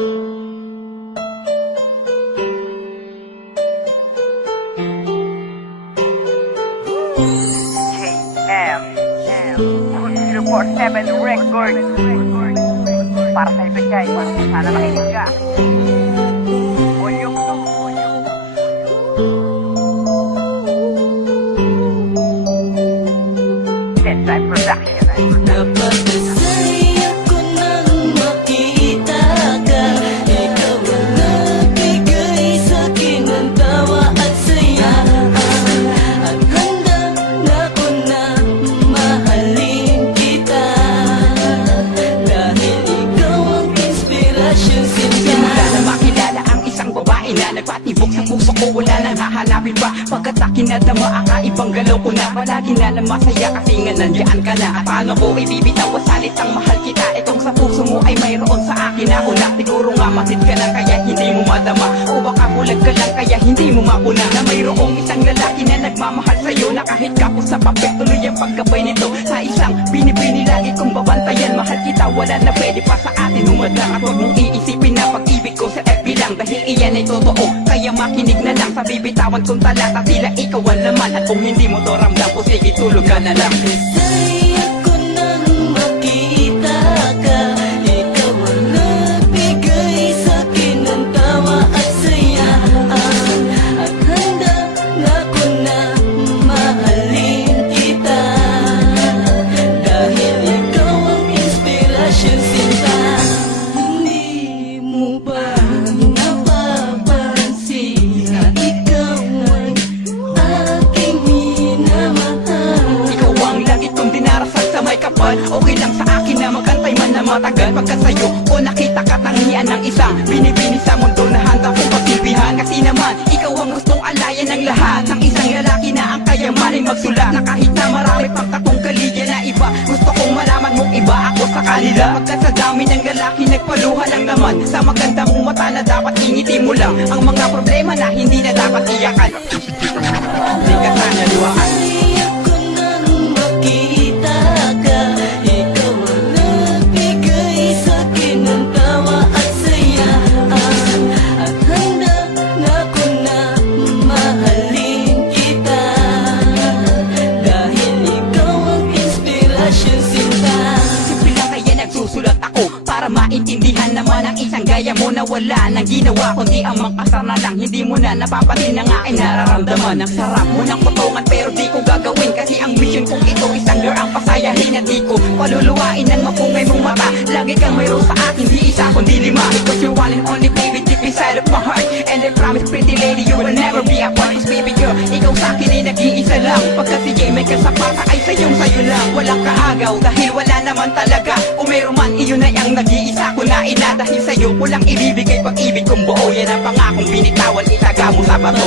JM 047 Record. Para sa ibigay, sana makinig ka. Volume 2. Dead Time Production. Napakasay ako nang makita ka. Ikaw ang nagbigay sa'kin ng tawa at saya. At handa na ako na mahalin kita. Dahil ikaw ang inspirasyon sinta. Simula na makilala ang isang babae na nagpatibok sa puso ko, wala nang hahanapin pa. Pagkat akin na dama, akaibang galaw ko na. Palagi na lang masaya kasi nga nandiyan ka na. At paano ko ibibitaw ang salitang mahal kita? Eh kung sa puso mo ay mayroon sa akin ako na. Siguro nga masid ka lang kaya hindi mo madama. O baka bulag ka lang kaya hindi mo mapuna. Na mayroong isang lalaki na nagmamahal sa'yo, na kahit kapos sa papel tuloy ang pagkabay nito. Sa isang binibini lagi kong babantayan. Mahal kita, wala na pwede pa sa atin humadlang. At huwag mong iisipin na pag-ibig ko sa FB lang, dahil iyan ay totoo. Kaya makinig na lang sa bibitawan kong talata, tila ikaw ang laman. At kung hindi mo to ramdam ko, sige tulog ka na lang. Napakasay ako nang makita ka. Ikaw ang nagbigay sa'kin ng tawa at saya. At handa na ako na mahalin kita. Dahil ikaw ang inspirasyon sinta. Hindi mo ba napapansin na ikaw ay aking minamahal? Ikaw ang lagi kong dinarasal sa may kapal. Okay lang sa akin na magantay man na matagal. Pagka sa'yo o nakita katangian ng isang binibini sa mundo na handa kong pagsilbihan. Kasi naman ikaw ang gustong alayan ng lahat. Ng isang lalaki na ang kayamaning magsulat. Na kahit na marami pang katungkaligan na iba, gusto kong malaman mong iba ako sa kanila. Pagka sa dami ng lalaki nagpaluha lang naman. Sa maganda mong mata na dapat ingiti mo lang ang mga problema na hindi na dapat iyakan. Di ka sana luhaan. Napakasay ako nang makita ka. Ikaw ang nagbigay sa'kin ng tawa at saya. At handa na ako na mahalin kita. Dahil ikaw ang inspirasyon sinta. Simple lang kaya nagsusulat ako para maintindihan naman ang isang gaya mo na wala nang ginawa kundi ang makasar na lang. Hindi mo na napapatin ang aking nararamdaman. Ang sarap mo ng potongan pero di ko gagawin, kasi ang mission kong ito isang girl ang pasayahin. At di ko paluluwain ng mapungay mong mata. Lagi kang mayroon sa akin, di isa kundi lima. Because you're one and only baby deep inside of my heart. And I promise pretty lady you will never be apart. Cause baby girl, ikaw sa akin ay nag-iisa lang. Pagka si J may kasapata ay sayong sayo lang. Walang kaagaw dahil wala naman talaga. Kung mayroon man iyon ay ang nag-iisa ko na ina. Dahil sa'yo ko lang ibibigay pag-ibig kong buo. Yan ang pangakong binitawan, itaga mo sa bato.